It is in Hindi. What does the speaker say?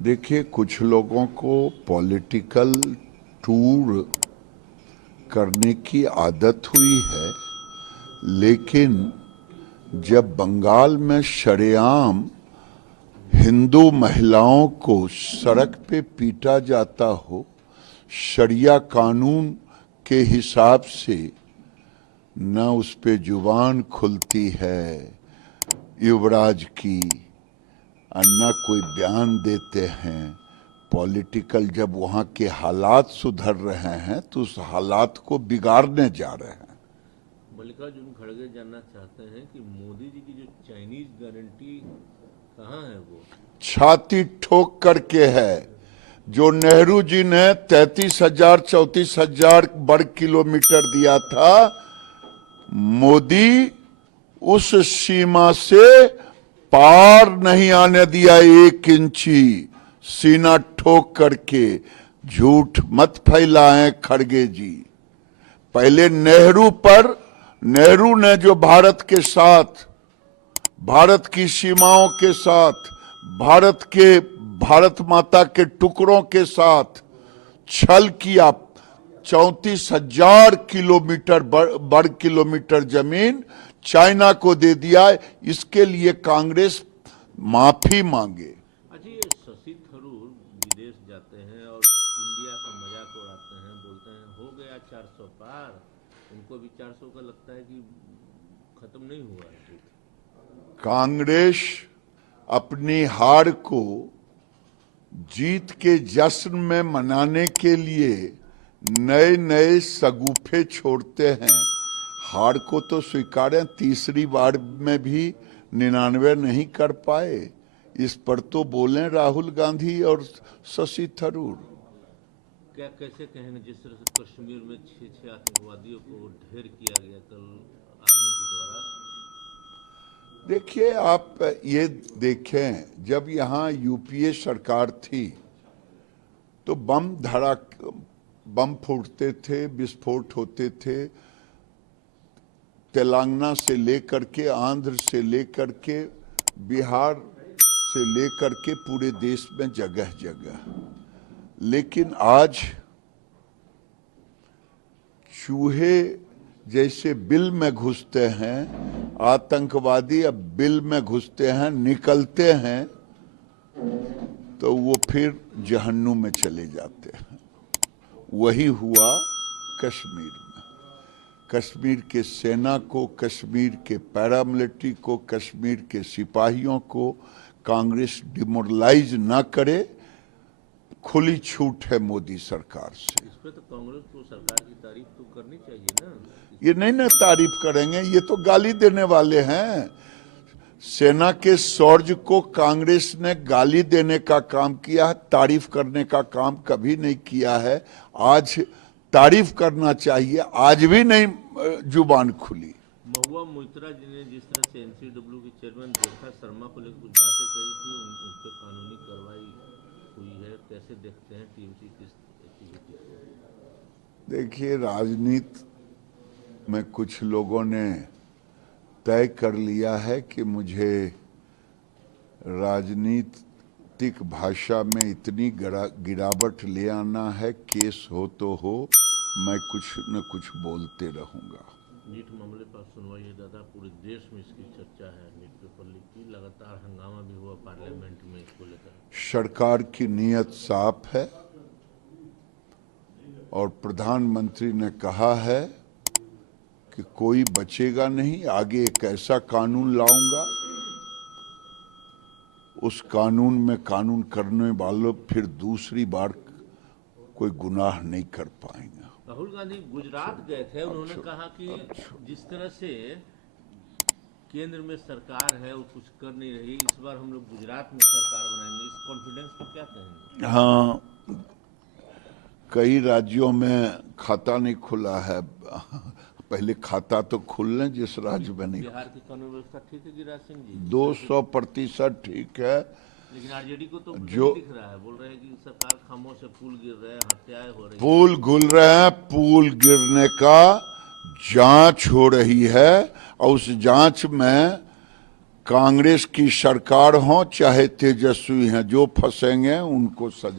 देखिए, कुछ लोगों को पॉलिटिकल टूर करने की आदत हुई है, लेकिन जब बंगाल में शरेआम हिंदू महिलाओं को सड़क पे पीटा जाता हो, शरिया कानून के हिसाब से न उस पे जुबान खुलती है युवराज की, न कोई बयान देते हैं। पॉलिटिकल जब वहाँ के हालात सुधर रहे हैं तो उस हालात को बिगाड़ने जा रहे हैं। मल्लिकार्जुन खड़गे जानना चाहते हैं कि मोदी जी की जो चाइनीज गारंटी कहाँ है वो? छाती ठोक करके है। जो नेहरू जी ने 33,000 34,000 वर्ग किलोमीटर दिया था, मोदी उस सीमा से पार नहीं आने दिया 1 इंची। सीना ठोक करके झूठ मत फैलाएं खड़गे जी। पहले नेहरू ने जो भारत के साथ, भारत की सीमाओं के साथ, भारत माता के टुकड़ों के साथ छल किया, 34,000 किलोमीटर वर्ग किलोमीटर जमीन चाइना को दे दिया। इसके लिए कांग्रेस माफी मांगे। अच्छा, ये शशि थरूर विदेश जाते हैं और इंडिया का मजाक उड़ाते हैं, बोलते हैं हो गया 400 पार। उनको भी 400 का लगता है कि खत्म नहीं हुआ है। कांग्रेस अपनी हार को जीत के जश्न में मनाने के लिए नए नए सगुफे छोड़ते हैं। हार को तो स्वीकारें, तीसरी बार में भी 99 नहीं कर पाए, इस पर तो बोलें राहुल गांधी और शशि थरूर। क्या कैसे कहेंगे जिस तरह से कश्मीर में 6 आतंकवादियों को ढेर किया गया कल आर्मी के द्वारा? देखिए, आप ये देखें, जब यहाँ यूपीए सरकार थी तो बम फूटते थे, विस्फोट होते थे। तेलंगाना से लेकर के, आंध्र से लेकर के, बिहार से लेकर के पूरे देश में जगह जगह। लेकिन आज चूहे जैसे बिल में घुसते हैं, आतंकवादी अब बिल में घुसते हैं, निकलते हैं तो वो फिर जहन्नुम में चले जाते हैं। वही हुआ कश्मीर में। कश्मीर के सेना को, कश्मीर के पैरामिलिट्री को, कश्मीर के सिपाहियों को कांग्रेस डिमोरलाइज ना करे, खुली छूट है मोदी सरकार से। इस पे तो कांग्रेस को सरकार की तारीफ तो करनी चाहिए ना। ये नहीं ना तारीफ करेंगे, ये तो गाली देने वाले हैं। सेना के शौर्य को कांग्रेस ने गाली देने का काम किया है, तारीफ करने का काम कभी नहीं किया है। आज तारीफ करना चाहिए, आज भी नहीं जुबान खुली। महुआ मोइत्रा जी ने जिस तरह से एनसीडब्ल्यू के चेयरमैन रेखा शर्मा को लेकर कुछ बातें कही थी, उन पर कानूनी कार्रवाई हुई है। कैसे देखते हैं टीएमसी की एक्टिविटी को? देखिए, राजनीति में कुछ लोगों ने तय कर लिया है कि मुझे राजनीतिक भाषा में इतनी गिरावट ले आना है, केस हो तो हो, मैं कुछ न कुछ बोलते रहूंगा। नीट मामले पर सुनवाई है दादा, पूरे देश में इसकी चर्चा है। नीट पेपर लीक की लगातार हंगामा भी हुआ पार्लियामेंट में इसको लेकर। सरकार की नीयत साफ है और प्रधानमंत्री ने कहा है कि कोई बचेगा नहीं। आगे एक ऐसा कानून लाऊंगा, उस कानून में कानून करने वालों फिर दूसरी बार कोई गुनाह नहीं कर पाएंगे। राहुल गांधी गुजरात गए थे, उन्होंने कहा कि जिस तरह से केंद्र में सरकार है वो कुछ कर नहीं रही, इस बार हम लोग गुजरात में सरकार बनाएंगे। इस कॉन्फिडेंस को क्या कहेंगे? हाँ, कई राज्यों में खाता नहीं खुला है। पहले खाता तो खुल लें जिस राज्य में नहीं। बिहार की कानून व्यवस्था ठीक है गिरिराज सिंह जी? 200% ठीक है। लेकिन आरजेडी को तो जो दिख रहा है, बोल रहे हैं कि सरकार खामोश है, पुल गिर रहे हैं, हत्याएं हो रही हैं। पुल खुल रहे हैं, पुल गिरने का जांच हो रही है और उस जांच में कांग्रेस की सरकार हो चाहे तेजस्वी हैं, जो फंसेंगे उनको सजा